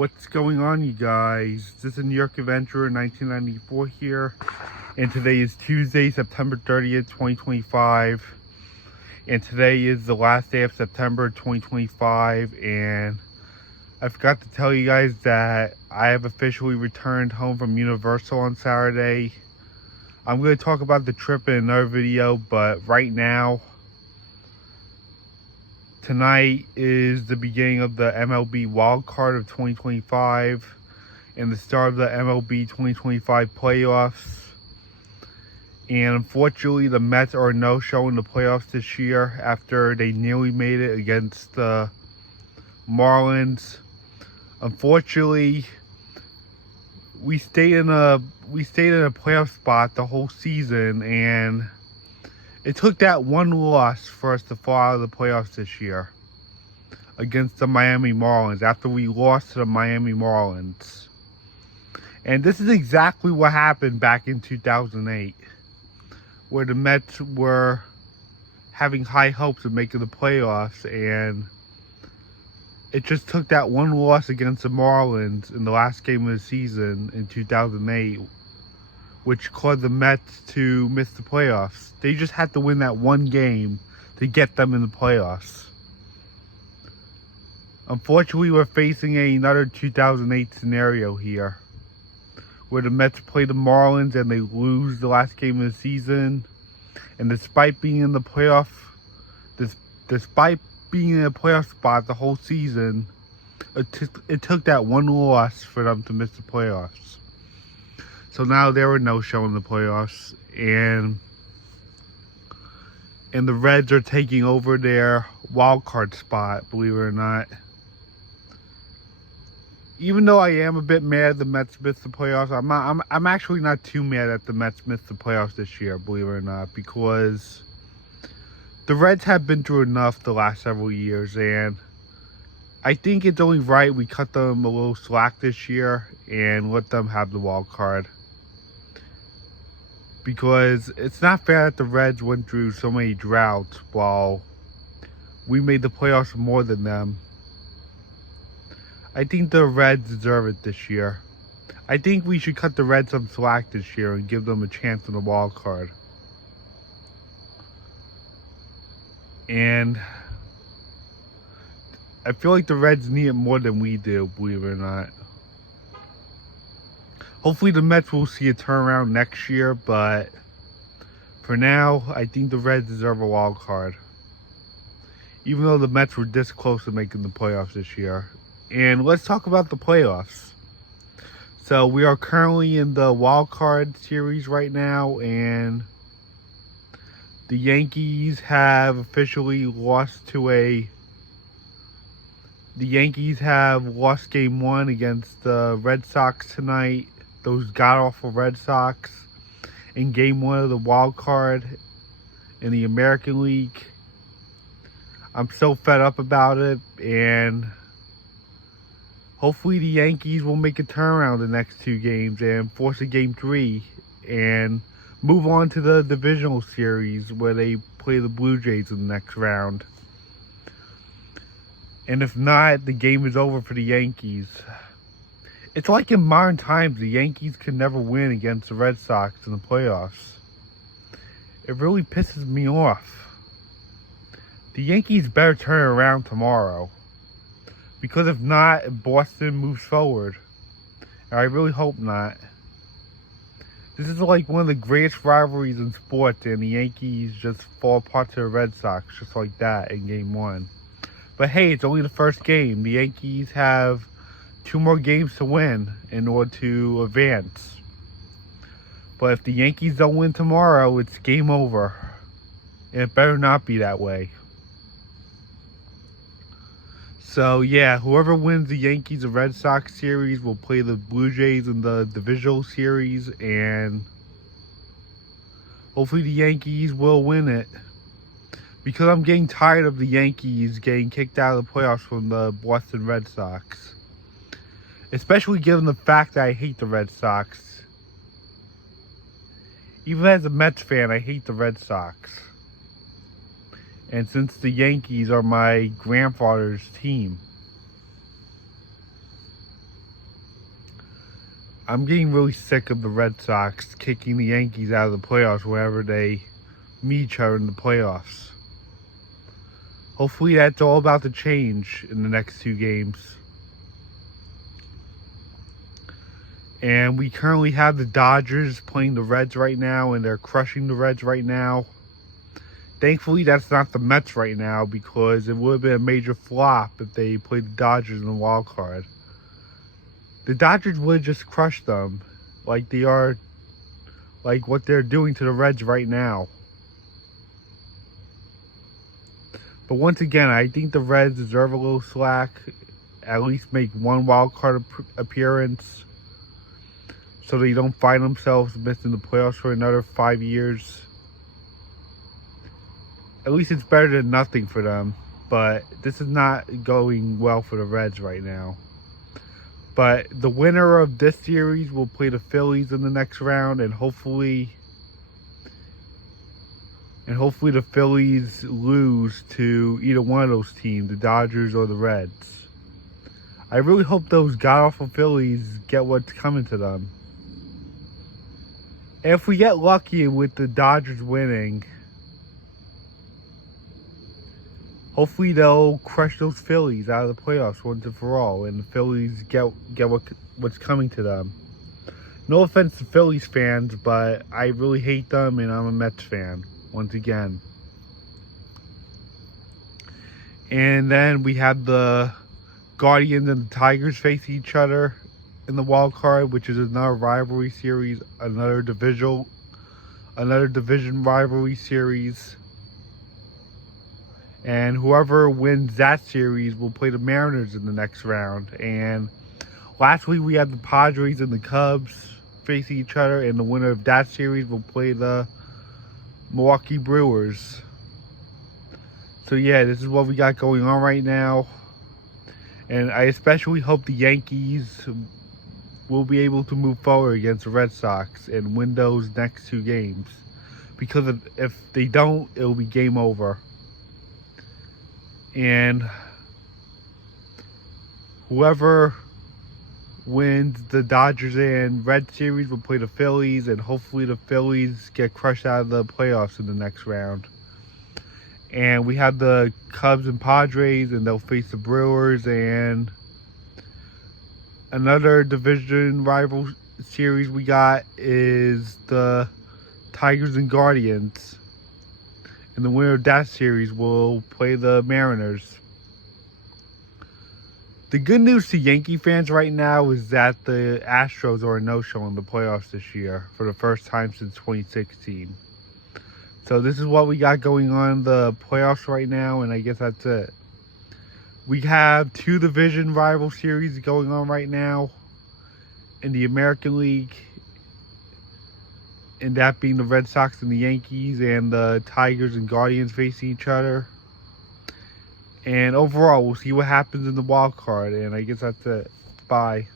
What's going on, you guys? This is New York Adventurer 1994 here, and today is Tuesday, September 30th, 2025, and today is the last day of September 2025, and I forgot to tell you guys that I have officially returned home from Universal on Saturday. I'm going to talk about the trip in another video, but right now, tonight is the beginning of the MLB wild card of 2025 and the start of the MLB 2025 playoffs. And unfortunately, the Mets are no-show in the playoffs this year after they nearly made it against the Marlins. Unfortunately, we stayed in a playoff spot the whole season, and it took that one loss for us to fall out of the playoffs this year against the Miami Marlins after we lost to the Miami Marlins. And this is exactly what happened back in 2008, where the Mets were having high hopes of making the playoffs, and it just took that one loss against the Marlins in the last game of the season in 2008, which caused the Mets to miss the playoffs. They just had to win that one game to get them in the playoffs. Unfortunately, we're facing another 2008 scenario here, where the Mets play the Marlins and they lose the last game of the season. And despite being in the playoff spot the whole season, it took that one loss for them to miss the playoffs. So now there were no-show in the playoffs, and the Reds are taking over their wild card spot, believe it or not. Even though I am a bit mad the Mets missed the playoffs, I'm actually not too mad that the Mets missed the playoffs this year, believe it or not, because the Reds have been through enough the last several years, and I think it's only right we cut them a little slack this year and let them have the wild card. Because it's not fair that the Reds went through so many droughts while we made the playoffs more than them. I think the Reds deserve it this year. I think we should cut the Reds some slack this year and give them a chance on the wild card. And I feel like the Reds need it more than we do, believe it or not. Hopefully the Mets will see a turnaround next year, but for now, I think the Reds deserve a wild card. Even though the Mets were this close to making the playoffs this year. And let's talk about the playoffs. So we are currently in the wild card series right now, and the Yankees have officially lost game one against the Red Sox tonight. Those god-awful Red Sox in game one of the wild card in the American League. I'm so fed up about it, and hopefully the Yankees will make a turnaround the next two games and force a game three and move on to the divisional series where they play the Blue Jays in the next round. And if not, the game is over for the Yankees. It's like in modern times, the Yankees can never win against the Red Sox in the playoffs. It really pisses me off. The Yankees better turn it around tomorrow. Because if not, Boston moves forward. And I really hope not. This is like one of the greatest rivalries in sports, and the Yankees just fall apart to the Red Sox just like that in game one. But hey, it's only the first game. The Yankees have 2 more games to win in order to advance. But if the Yankees don't win tomorrow, it's game over. And it better not be that way. So yeah, whoever wins the Yankees and Red Sox series will play the Blue Jays in the divisional series, and hopefully the Yankees will win it. Because I'm getting tired of the Yankees getting kicked out of the playoffs from the Boston Red Sox. Especially given the fact that I hate the Red Sox. Even as a Mets fan, I hate the Red Sox. And since the Yankees are my grandfather's team. I'm getting really sick of the Red Sox kicking the Yankees out of the playoffs whenever they meet each other in the playoffs. Hopefully that's all about to change in the next 2 games. And we currently have the Dodgers playing the Reds right now, and they're crushing the Reds right now. Thankfully, that's not the Mets right now, because it would have been a major flop if they played the Dodgers in the wild card. The Dodgers would have just crushed them, like what they're doing to the Reds right now. But once again, I think the Reds deserve a little slack. At least make one wild card appearance, so they don't find themselves missing the playoffs for another 5 years. At least it's better than nothing for them. But this is not going well for the Reds right now. But the winner of this series will play the Phillies in the next round, and hopefully the Phillies lose to either one of those teams, the Dodgers or the Reds. I really hope those god-awful Phillies get what's coming to them. And if we get lucky with the Dodgers winning, hopefully they'll crush those Phillies out of the playoffs once and for all, and the Phillies get what's coming to them. No offense to Phillies fans, but I really hate them, and I'm a Mets fan once again. And then we have the Guardians and the Tigers face each other in the wild card, which is another rivalry series, another division rivalry series. And whoever wins that series will play the Mariners in the next round. And lastly, we had the Padres and the Cubs facing each other, and the winner of that series will play the Milwaukee Brewers. So yeah, this is what we got going on right now. And I especially hope the Yankees will be able to move forward against the Red Sox and win those next 2 games. Because if they don't, it will be game over. And whoever wins the Dodgers and Red series will play the Phillies, and hopefully the Phillies get crushed out of the playoffs in the next round. And we have the Cubs and Padres, and they'll face the Brewers. And another division rival series we got is the Tigers and Guardians. And the winner of that series will play the Mariners. The good news to Yankee fans right now is that the Astros are a no-show in the playoffs this year for the first time since 2016. So this is what we got going on in the playoffs right now, and I guess that's it. We have 2 division rival series going on right now in the American League, and that being the Red Sox and the Yankees, and the Tigers and Guardians facing each other. And overall, we'll see what happens in the wild card, and I guess that's it. Bye.